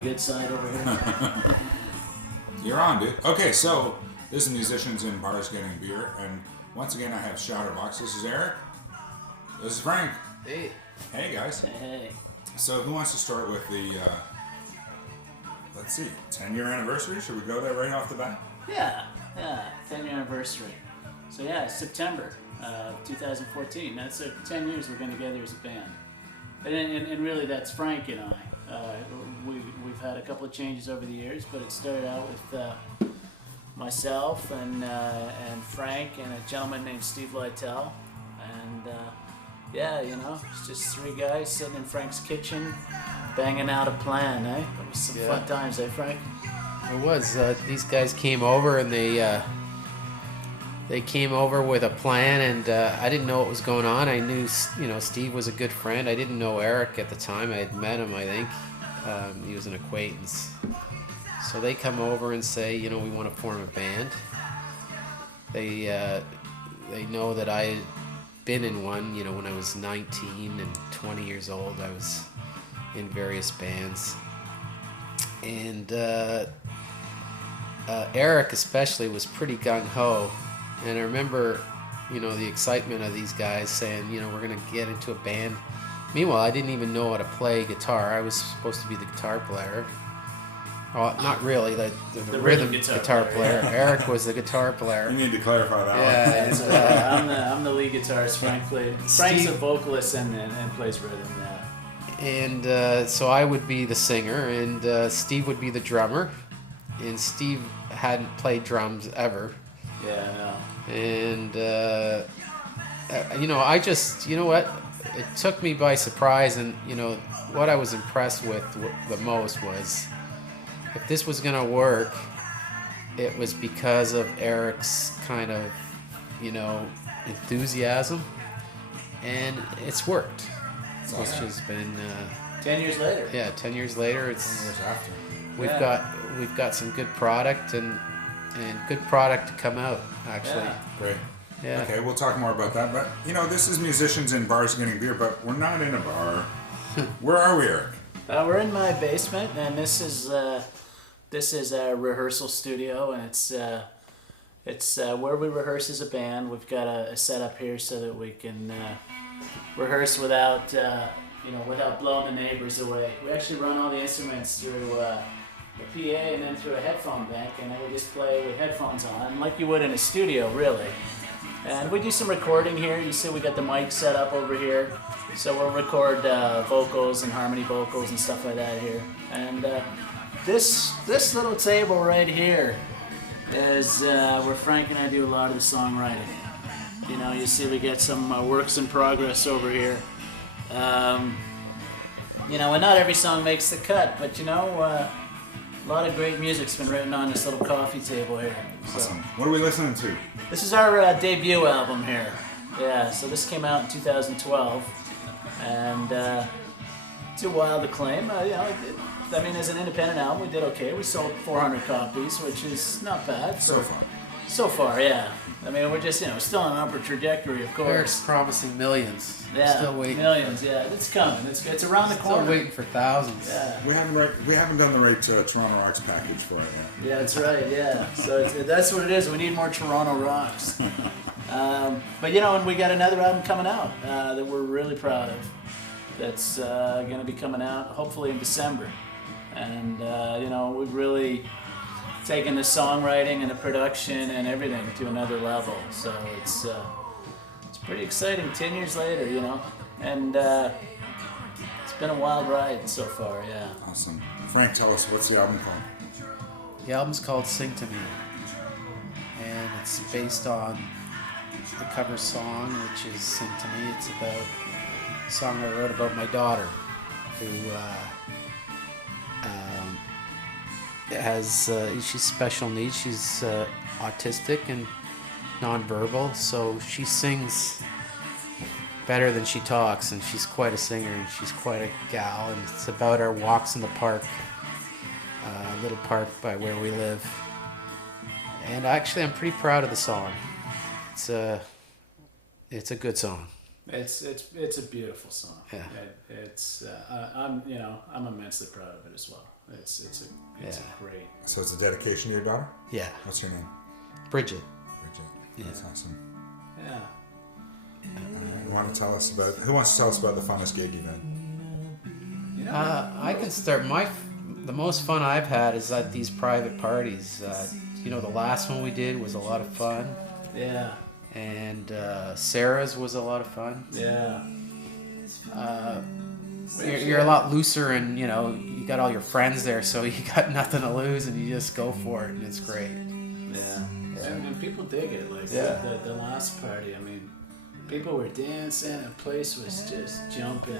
Good side over here. You're on, dude. Okay, so this is Musicians in Bars Getting Beer, and once again I have Shattervox. This is Eric. This is Frank. Hey. Hey, guys. Hey. So who wants to start with the, let's see, 10-year anniversary? Should we go there right off the bat? Yeah, 10-year anniversary. So yeah, September 2014. That's 10 years we've been together as a band. And really that's Frank and I. We've had a couple of changes over the years, but it started out with myself and Frank and a gentleman named Steve Lytell. And yeah, you know, it's just three guys sitting in Frank's kitchen banging out a plan, eh? It was some fun times, eh, Frank? It was. These guys came over and they came over with a plan, and I didn't know what was going on. I knew, Steve was a good friend. I didn't know Eric at the time. I had met him, I think. He was an acquaintance. So they come over and say, we want to form a band. They know that I had been in one, when I was 19 and 20 years old. I was in various bands. And Eric especially was pretty gung-ho. And I remember, the excitement of these guys saying, we're going to get into a band. Meanwhile, I didn't even know how to play guitar. I was supposed to be the guitar player. Oh, not really, the rhythm guitar player. Eric was the guitar player. You need to clarify that one. Yeah, I'm the lead guitarist. Frank's a vocalist and plays rhythm, yeah. And so I would be the singer, and Steve would be the drummer. And Steve hadn't played drums ever. Yeah, and I just, what, it took me by surprise. And what I was impressed with the most was, if this was gonna work, it was because of Eric's kind of enthusiasm, and it's worked, which has been 10 years later. Yeah, 10 years later. It's 10 years after. We've got some good product and good product to come out, actually. Yeah. Great. Yeah. Okay, we'll talk more about that. But, this is Musicians in Bars Getting Beer, but we're not in a bar. Where are we, Eric? We're in my basement, and this is a rehearsal studio, and it's where we rehearse as a band. We've got a setup here so that we can rehearse without blowing the neighbors away. We actually run all the instruments through a PA and then through a headphone bank, and then we just play with headphones on, like you would in a studio, really. And we do some recording here. You see we got the mic set up over here. So we'll record vocals and harmony vocals and stuff like that here. And this little table right here is where Frank and I do a lot of the songwriting. You see we get some works in progress over here. And not every song makes the cut, but a lot of great music's been written on this little coffee table here. So. Awesome. What are we listening to? This is our debut album here. Yeah, so this came out in 2012, and to wild acclaim. As an independent album, we did okay. We sold 400 copies, which is not bad. So far, yeah. We're just, still on an upward trajectory, of course. Eric's promising millions. Yeah, still waiting. Millions, yeah. It's coming. It's around the corner. Still waiting for thousands. Yeah. We haven't done the right torontorox package for it yet. Yeah, that's right, yeah. So that's what it is. We need more Toronto rocks. But, and we got another album coming out that we're really proud of. That's going to be coming out hopefully in December. And, we've really taken the songwriting and the production and everything to another level. So it's pretty exciting 10 years later, and it's been a wild ride so far, yeah. Awesome. Frank, tell us, what's the album called? The album's called Sing to Me, and it's based on the cover song, which is Sing to Me. It's about a song I wrote about my daughter, who she's special needs. She's autistic and nonverbal, so she sings better than she talks, and she's quite a singer, and she's quite a gal, and it's about our walks in the park, a little park by where we live. And actually, I'm pretty proud of the song. It's a good song. It's a beautiful song. Yeah. I'm immensely proud of it as well. It's a great. So it's a dedication to your daughter? Yeah. What's her name? Bridget. Bridget. That's awesome. Yeah. Who wants to tell us about the funnest gig you've had? I can start. The most fun I've had is at these private parties. The last one we did was a lot of fun. Yeah. And Sarah's was a lot of fun. Yeah. You're a lot looser, and you got all your friends there, so you got nothing to lose, and you just go for it, and it's great. Yeah. And people dig it. Like the last party, I mean, people were dancing, the place was just jumping.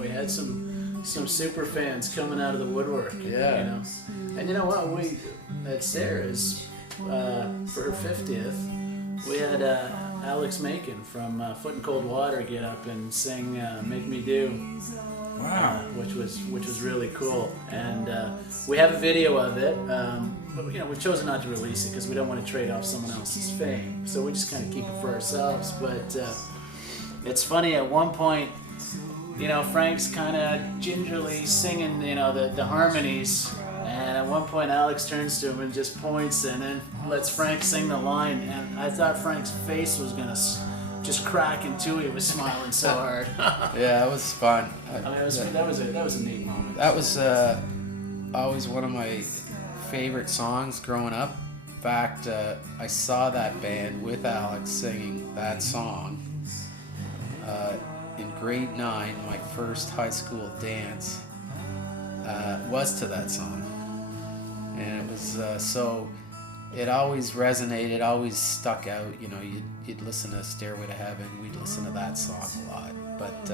We had some super fans coming out of the woodwork. Yeah. And you know what? We at Sarah's for her 50th, we had Alex Machin from Foot in Coldwater get up and sing "Make Me Do." Wow. Which was really cool, and we have a video of it, but we've chosen not to release it because we don't want to trade off someone else's fame, so we just kind of keep it for ourselves. But it's funny, at one point, Frank's kind of gingerly singing, the harmonies, and at one point Alex turns to him and just points and then lets Frank sing the line, and I thought Frank's face was gonna just crack in two. He was smiling so hard. Yeah, it was fun. That was a neat moment. That was always one of my favorite songs growing up. In fact, I saw that band with Alex singing that song in grade 9. My first high school dance was to that song, and it was so. It always resonated, always stuck out. You'd listen to Stairway to Heaven, we'd listen to that song a lot. But,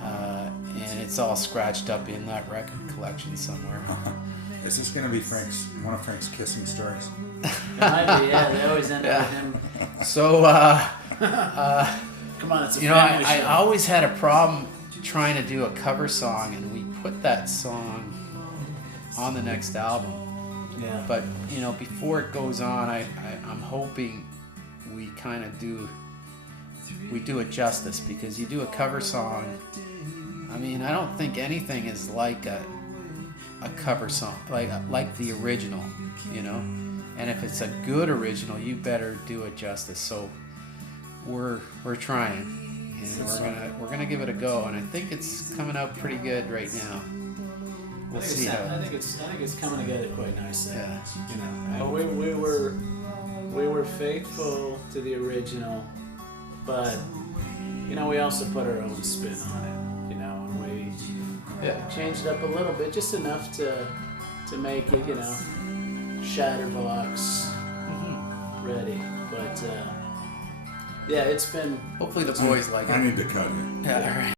and it's all scratched up in that record collection somewhere. Is this going to be one of Frank's kissing stories? It might be, yeah. They always end up with him. So, Come on, it's a family show. I always had a problem trying to do a cover song, and we put that song on the next album. Yeah. But before it goes on, I'm hoping we kind of do it justice, because you do a cover song. I mean, I don't think anything is like a cover song, like the original, And if it's a good original, you better do it justice. So we're trying, and we're gonna give it a go, and I think it's coming out pretty good right now. We'll see how. I think it's coming together quite nicely. Yeah. But we were faithful to the original, but we also put our own spin on it. And we changed it up a little bit, just enough to make it Shattervox ready. But it's been. Hopefully the boys like it. I need to cut you. Yeah. All right.